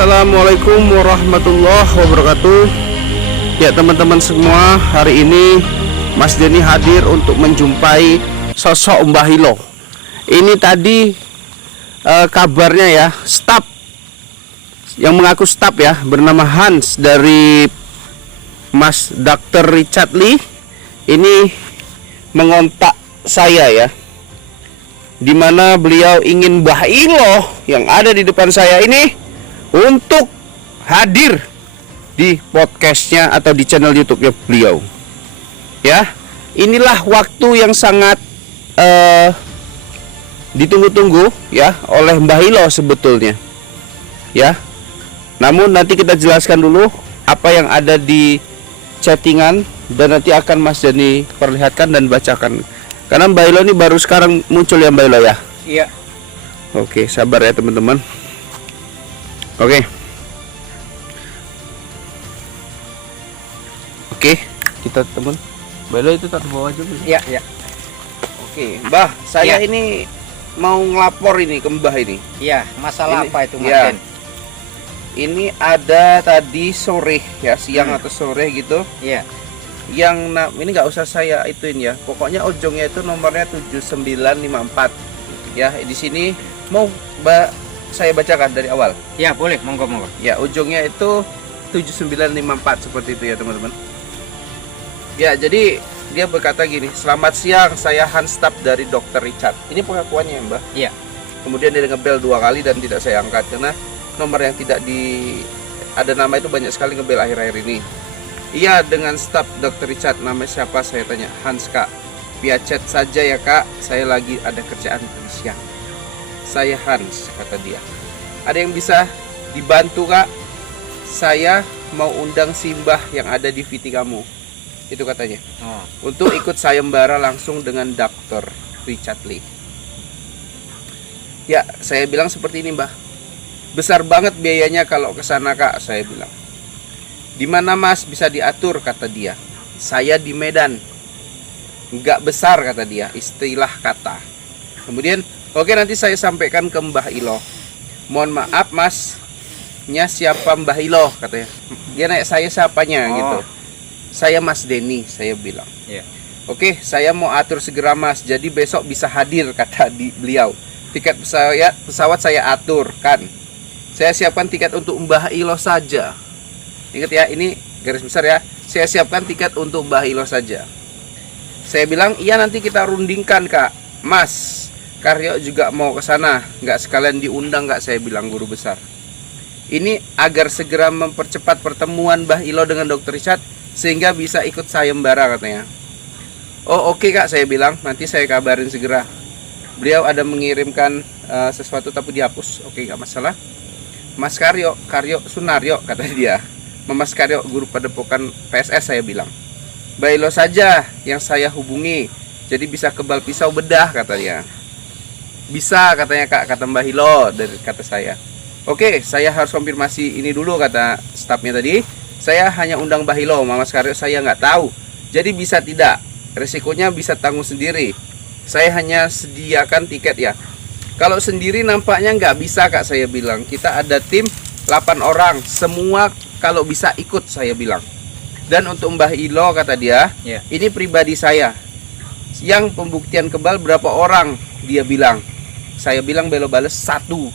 Assalamualaikum warahmatullahi wabarakatuh. Ya teman-teman semua, hari ini Mas Denny hadir untuk menjumpai sosok Mbah Hilo. Ini tadi kabarnya ya, staf yang mengaku staf ya, bernama Hans dari Mas Dr. Richard Lee ini mengontak saya ya, dimana beliau ingin Mbah Hilo yang ada di depan saya ini untuk hadir di podcastnya atau di channel YouTube-nya beliau. Ya, inilah waktu yang sangat ditunggu-tunggu ya oleh Mbah Hilo sebetulnya. Ya, namun nanti kita jelaskan dulu apa yang ada di chattingan dan nanti akan Mas Denny perlihatkan dan bacakan. Karena Mbah Hilo ini baru sekarang muncul ya Mbah Hilo ya. Iya. Oke, sabar ya teman-teman. Oke. Oke, kita teman. Mbah Hilo itu tak bawa aja. Iya, iya. Oke, Mbah, saya Ya. ini mau ngelapor ini ke Mbah ini. Iya, masalah Ini- apa itu Mas ya. Den? Ini ada tadi sore ya, siang atau sore gitu. Iya. Yang ini nggak usah saya ituin ya. Pokoknya ujungnya itu nomornya 7954. Ya, di sini mau saya bacakan dari awal. Iya, boleh, monggo. Ya, ujungnya itu 7954 seperti itu ya, teman-teman. Ya, jadi dia berkata gini, "Selamat siang, saya Hans Staf dari Dr. Richard." Ini pengakuannya, Mbak. Iya. Kemudian dia ngebel 2 kali dan tidak saya angkat karena nomor yang tidak ada nama itu banyak sekali ngebel akhir-akhir ini. Iya, dengan staf Dr. Richard. Nama siapa? Saya tanya. Hans, Kak. Via chat saja ya, Kak. Saya lagi ada kerjaan tadi siang. Saya Hans, kata dia. Ada yang bisa dibantu, Kak? Saya mau undang Simbah yang ada di VT kamu. Itu katanya. Oh. Untuk ikut sayembara langsung dengan Dr. Richard Lee. Ya, saya bilang seperti ini, Mbah. Besar banget biayanya kalau ke sana, Kak, saya bilang. Di mana Mas bisa diatur, kata dia. Saya di Medan. Enggak besar, kata dia, istilah kata. Kemudian, oke, nanti saya sampaikan ke Mbah Hilo. Mohon maaf, Masnya siapa Mbah Hilo, katanya. Dia nanya saya siapanya gitu. Saya Mas Denny, saya bilang. Iya. Oke, saya mau atur segera Mas. Jadi besok bisa hadir, kata beliau. Tiket pesawat saya atur kan. Saya siapkan tiket untuk Mbah Hilo saja. Ingat ya, ini garis besar ya. Saya siapkan tiket untuk Mbah Hilo saja. Saya bilang, iya nanti kita rundingkan, Kak. Mas, Karyo juga mau ke sana. Nggak sekalian diundang, Kak, saya bilang guru besar. Ini agar segera mempercepat pertemuan Mbah Hilo dengan Dr. Richard sehingga bisa ikut sayembara, katanya. Oh, oke, Kak, saya bilang. Nanti saya kabarin segera. Beliau ada mengirimkan sesuatu tapi dihapus. Oke, nggak masalah. Mas Karyo Sunaryo, kata dia. Mas Karyo, guru padepokan PSS, saya bilang. Mbah Hilo saja yang saya hubungi. Jadi bisa kebal pisau bedah, kata dia. Bisa, katanya, Kak, kata Mbah Hilo, dari kata saya. Oke, saya harus konfirmasi ini dulu, kata stafnya tadi. Saya hanya undang Mbah Hilo, Mas Karyo saya nggak tahu. Jadi bisa tidak? Resikonya bisa tanggung sendiri. Saya hanya sediakan tiket ya. Kalau sendiri nampaknya nggak bisa, Kak, saya bilang. Kita ada tim 8 orang, semua kalau bisa ikut, saya bilang. Dan untuk Mbah Hilo, kata dia, Iya. ini pribadi saya. Yang pembuktian kebal berapa orang? Dia bilang. Saya bilang belo bales 1.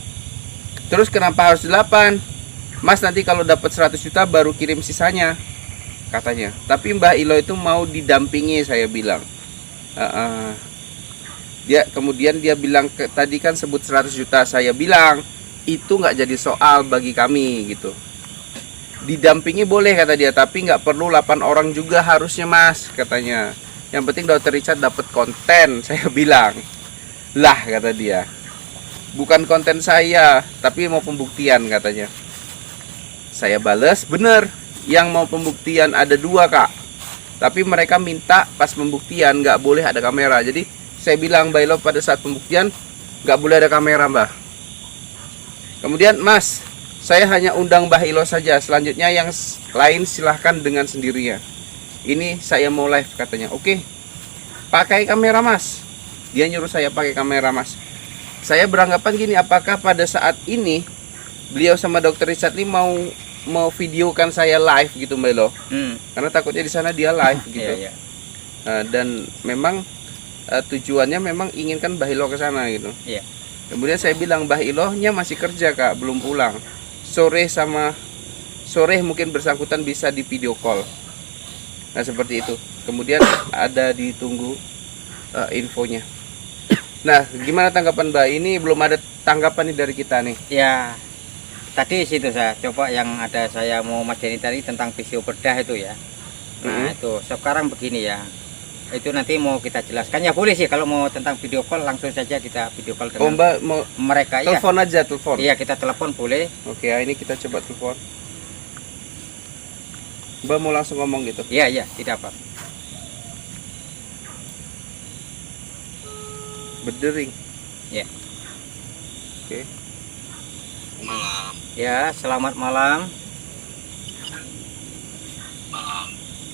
Terus kenapa harus 8? Mas, nanti kalau dapat 100 juta baru kirim sisanya, katanya. Tapi Mbah Hilo itu mau didampingi, saya bilang. Kemudian dia bilang, tadi kan sebut 100 juta. Saya bilang, itu nggak jadi soal bagi kami gitu. Didampingi boleh, kata dia, tapi nggak perlu 8 orang juga harusnya, Mas, katanya. Yang penting Dr. Richard dapat konten, saya bilang. Lah, kata dia. Bukan konten saya, tapi mau pembuktian, katanya. Saya bales, bener. Yang mau pembuktian ada 2, Kak. Tapi mereka minta pas pembuktian nggak boleh ada kamera. Jadi saya bilang, Mbah Hilo, pada saat pembuktian nggak boleh ada kamera, Mbah. Kemudian, Mas, saya hanya undang Mbah Hilo saja. Selanjutnya yang lain silahkan dengan sendirinya. Ini saya mau live, katanya. Oke, pakai kamera, Mas. Dia nyuruh saya pakai kamera, Mas. Saya beranggapan gini, apakah pada saat ini beliau sama dokter Richard Lee mau videokan saya live gitu Mbak Ilo, karena takutnya di sana dia live gitu. Iya, iya. Dan memang tujuannya memang inginkan Mbah Ilo ke sana gitu. Iya. Kemudian saya bilang Mbah Ilohnya masih kerja Kak, belum pulang. Sore mungkin bersangkutan bisa di video call. Nah seperti itu. Kemudian ada ditunggu infonya. Nah gimana tanggapan Mbak? Ini belum ada tanggapan nih dari kita nih. Ya, tadi situ saya coba yang ada saya mau Mas Denny tadi tentang visio bedah itu ya. Nah itu sekarang begini ya. Itu nanti mau kita jelaskan ya, boleh sih kalau mau tentang video call langsung saja kita video call dengan Mbak mau mereka ya. telepon aja, telepon. Iya, kita telepon boleh. Oke, ini kita coba telepon. Mbak mau langsung ngomong gitu. Iya, iya, tidak apa. Berdering. Ya. Oke. Malam. Ya, selamat malam. Malam.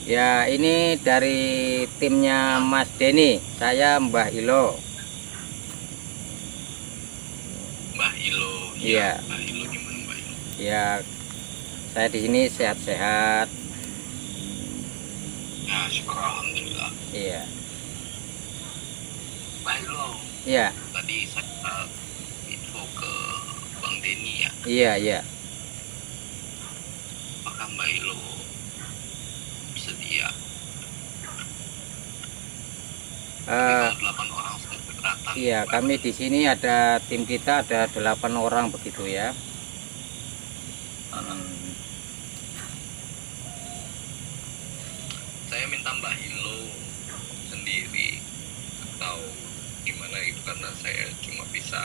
Ya, ini dari timnya Mas Denny. Saya Mbah Ilo. Mbah Ilo. Iya. Mbah Ilo gimana Mbah Ilo? Ya, saya di sini sehat-sehat. Ya, syukur alhamdulillah. Iya. Mbah Ilo, Iya. tadi saya info ke Bang Denny ya. Iya, iya. Apakah Mbah Ilo bersedia? Kalau 8 orang sudah keberatan. Iya, kami di sini ada tim kita ada 8 orang begitu ya. Saya minta Mbah Ilo sendiri atau gimana itu, karena saya cuma bisa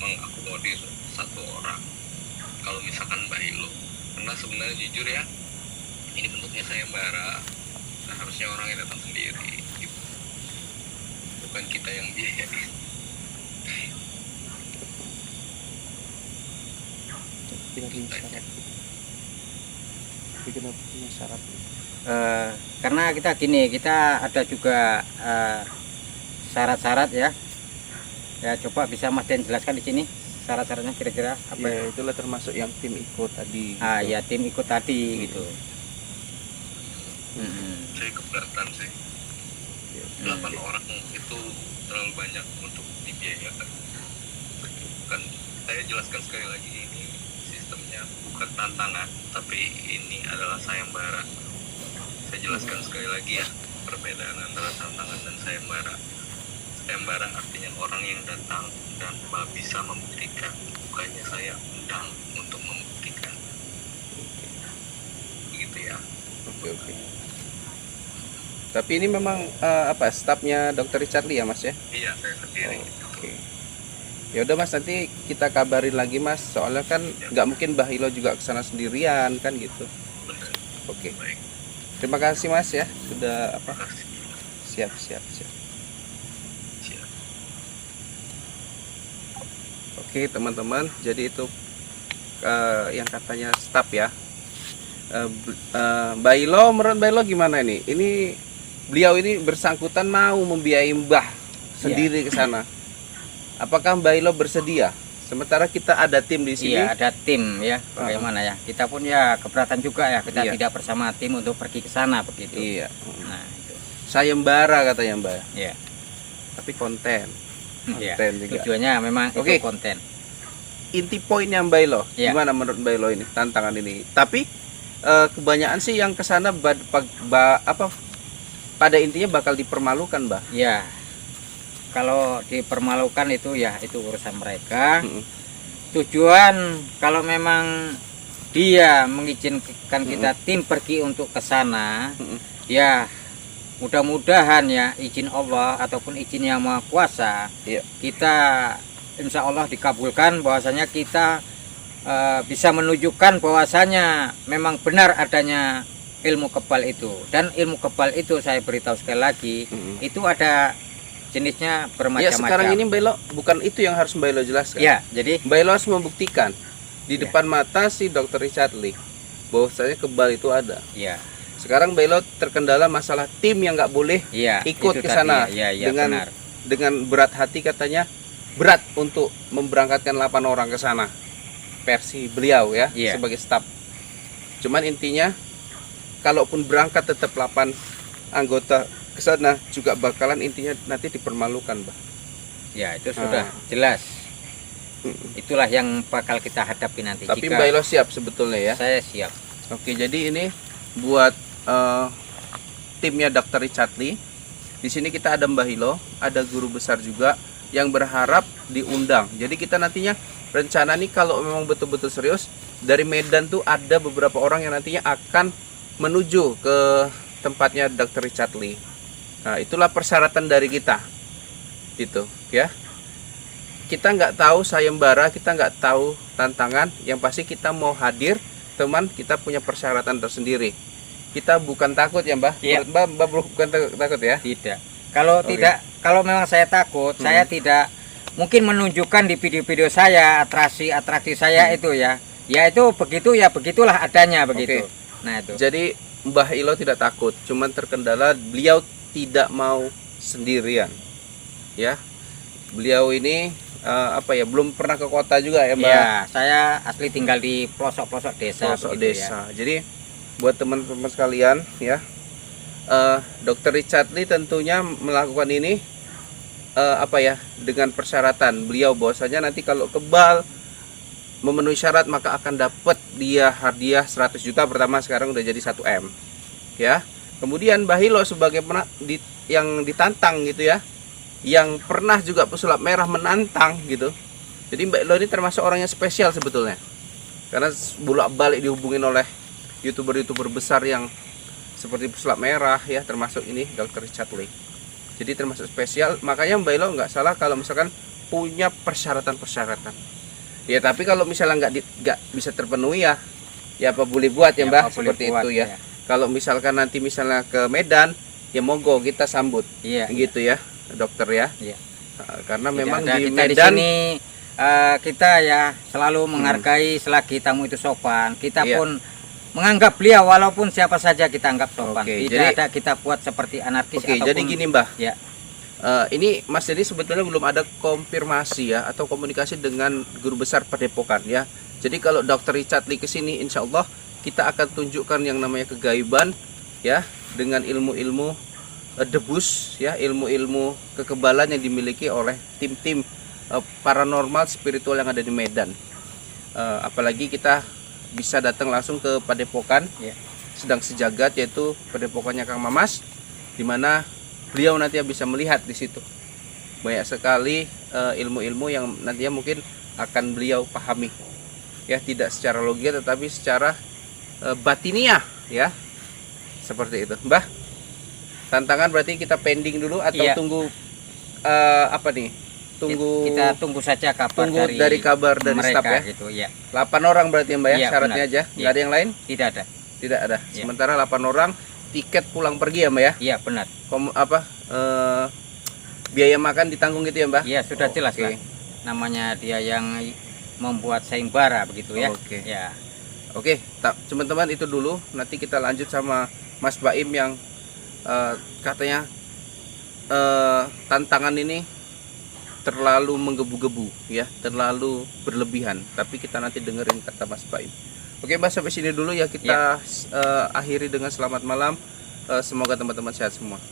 mengakomodir satu orang. Kalau misalkan Mbah Ilo, karena sebenarnya jujur ya, ini bentuknya sayembara, nah harusnya orang yang datang sendiri gitu. Bukan kita yang biayain. Karena kita gini, kita ada juga syarat-syarat ya. Ya, coba bisa Mas Den jelaskan di sini syarat-syaratnya kira-kira apa? Ya, itulah termasuk yang tim ikut tadi. Ah, gitu. ya tim ikut tadi gitu. Saya keberatan sih. 8 orang itu terlalu banyak untuk dibiayakan. Bukan, saya jelaskan sekali lagi, ini sistemnya bukan tantangan, tapi ini adalah sayembara. Saya jelaskan sekali lagi ya, perbedaan antara tantangan dan sayembara. Sayembara artinya orang yang datang dan bisa membuktikan, bukannya saya undang untuk membuktikan. Begitu ya. Oke. Tapi ini memang stafnya Dr. Richard Lee ya Mas ya? Iya, saya sendiri. Oke. Ya udah Mas, nanti kita kabarin lagi Mas. Soalnya kan nggak mungkin Mbah Ilo juga kesana sendirian kan gitu. Benar. Oke. Baik. Terima kasih Mas ya sudah Terima kasih. siap. Siap. Oke teman-teman, jadi itu yang katanya staf ya. Mbah Ilo, menurut Mbah Ilo gimana ini? Ini beliau ini bersangkutan mau membiayai Mbah sendiri ke sana. Apakah Mbah Ilo bersedia? Sementara kita ada tim di sini. Iya, ada tim ya. Bagaimana ya? Kita pun ya keberatan juga ya. Kita Iya. tidak bersama tim untuk pergi ke sana begitu. Iya. Nah, itu. Sayembara katanya Mbah. Iya. Tapi konten. Iya. Konten juga. Tujuannya memang Oke. itu konten. Inti poinnya Mbah Ilo, Iya. gimana menurut Mbah Ilo ini tantangan ini? Tapi kebanyakan sih yang kesana pada intinya bakal dipermalukan Mbah. Ya, kalau dipermalukan itu ya itu urusan mereka. Tujuan kalau memang dia mengizinkan kita tim pergi untuk ke sana, ya mudah-mudahan ya izin Allah ataupun izin Yang Maha Kuasa, Iya. kita insya Allah dikabulkan bahwasanya kita bisa menunjukkan bahwasanya memang benar adanya ilmu kebal itu. Dan ilmu kebal itu saya beritahu sekali lagi, itu ada jenisnya Ya bermacam-macam. sekarang ini Mbah Ilo bukan itu yang harus Mbah Ilo jelaskan. Ya, jadi Mbah Ilo harus membuktikan di Ya. depan mata si Dr. Richard Lee bahwasanya kebal itu ada. ya, Sekarang Mbah Ilo terkendala masalah tim yang nggak boleh iya, ikut itu ke tadi. sana Ya, ya, benar. dengan berat hati, katanya berat untuk memberangkatkan 8 orang ke sana. versi beliau ya, Iya. sebagai staf. Cuman intinya kalaupun berangkat tetap 8 anggota ke sana juga bakalan intinya nanti dipermalukan, Mbah. Ya, itu sudah Ah. jelas. Mm-mm. Itulah yang bakal kita hadapi nanti. Tapi jika Mbak Ilo siap sebetulnya ya. saya siap. Oke, jadi ini buat timnya Dr. Richard Lee. Di sini kita ada Mbah Hilo, ada guru besar juga yang berharap diundang. Jadi kita nantinya rencana nih kalau memang betul-betul serius, dari Medan tuh ada beberapa orang yang nantinya akan menuju ke tempatnya Dr. Richard Lee. Nah, itulah persyaratan dari kita. Gitu, ya. Kita nggak tahu sayembara, kita nggak tahu tantangan, yang pasti kita mau hadir, teman, kita punya persyaratan tersendiri. Kita bukan takut ya, Mbah. Iya. Mbah bukan takut ya. Tidak. Kalau Oke. tidak, kalau memang saya takut, saya tidak mungkin menunjukkan di video-video saya atraksi saya itu ya. Ya itu begitu ya, begitulah adanya begitu. Oke. Nah, itu. Jadi Mbah Ilo tidak takut, cuman terkendala beliau tidak mau sendirian. Ya. Beliau ini belum pernah ke kota juga ya, Mbah. Ya, saya asli tinggal di pelosok-pelosok desa Pelosok begitu ya. desa. Jadi buat teman-teman sekalian ya, Dr. Richard Lee tentunya melakukan ini dengan persyaratan beliau bahwasanya nanti kalau kebal memenuhi syarat maka akan dapat dia hadiah 100 juta pertama, sekarang udah jadi 1 M ya. Kemudian Mbah Hilo sebagai yang ditantang gitu ya, yang pernah juga pesulap merah menantang gitu. Jadi Mbak Hilo ini termasuk orang yang spesial sebetulnya, karena bolak-balik dihubungin oleh youtuber besar yang seperti pesulap merah ya, termasuk ini Dr. Richard Lee. Jadi termasuk spesial, makanya Mbak Ilo nggak salah kalau misalkan punya persyaratan. Ya tapi kalau misalnya nggak bisa terpenuhi ya apa boleh buat ya, Mbah, apa boleh seperti buat, itu ya. Kalau misalkan nanti misalnya ke Medan ya monggo kita sambut, Iya. gitu ya dokter ya. Iya. Karena Tidak memang ada, di kita di Medan sini kita ya selalu menghargai selagi tamu itu sopan. Kita Iya. pun menganggap beliau walaupun siapa saja kita anggap sopan. Oke, Tidak jadi- ada kita buat seperti anarkis Oke, ataupun jadi gini Mbah. Ya. Ini Mas jadi sebetulnya belum ada konfirmasi ya atau komunikasi dengan guru besar Padepokan ya. Jadi kalau Dr. Richard Lee kesini, insya Allah kita akan tunjukkan yang namanya kegaiban ya, dengan ilmu-ilmu debus ya, ilmu-ilmu kekebalan yang dimiliki oleh tim-tim paranormal spiritual yang ada di Medan. Apalagi kita bisa datang langsung ke Padepokan Ya. sedang sejagat, yaitu Padepokannya Kang Mamas, di mana beliau nanti bisa melihat di situ banyak sekali ilmu-ilmu yang nantinya mungkin akan beliau pahami ya, tidak secara logika tetapi secara batiniah ya, seperti itu. Mbah, tantangan berarti kita pending dulu atau Iya. tunggu kita tunggu saja kabar dari kabar dari mereka staf ya. gitu ya. 8 orang berarti ya, Mbak ya, Iya, syaratnya benar. aja, Iya. nggak ada yang lain? Tidak ada. Tidak ada. Iya. Sementara 8 orang, tiket pulang pergi ya, Mbak ya. Iya, benar. Biaya makan ditanggung gitu ya, Mbak? Iya, sudah jelas Oke. lah. Namanya dia yang membuat sayembara begitu ya. Oke. Ya. Oke, teman-teman itu dulu. Nanti kita lanjut sama Mas Baim yang katanya tantangan ini terlalu menggebu-gebu ya, terlalu berlebihan. Tapi kita nanti dengerin kata Mas Baim. Oke, Mbak, sampai sini dulu ya, kita akhiri dengan selamat malam. Semoga teman-teman sehat semua.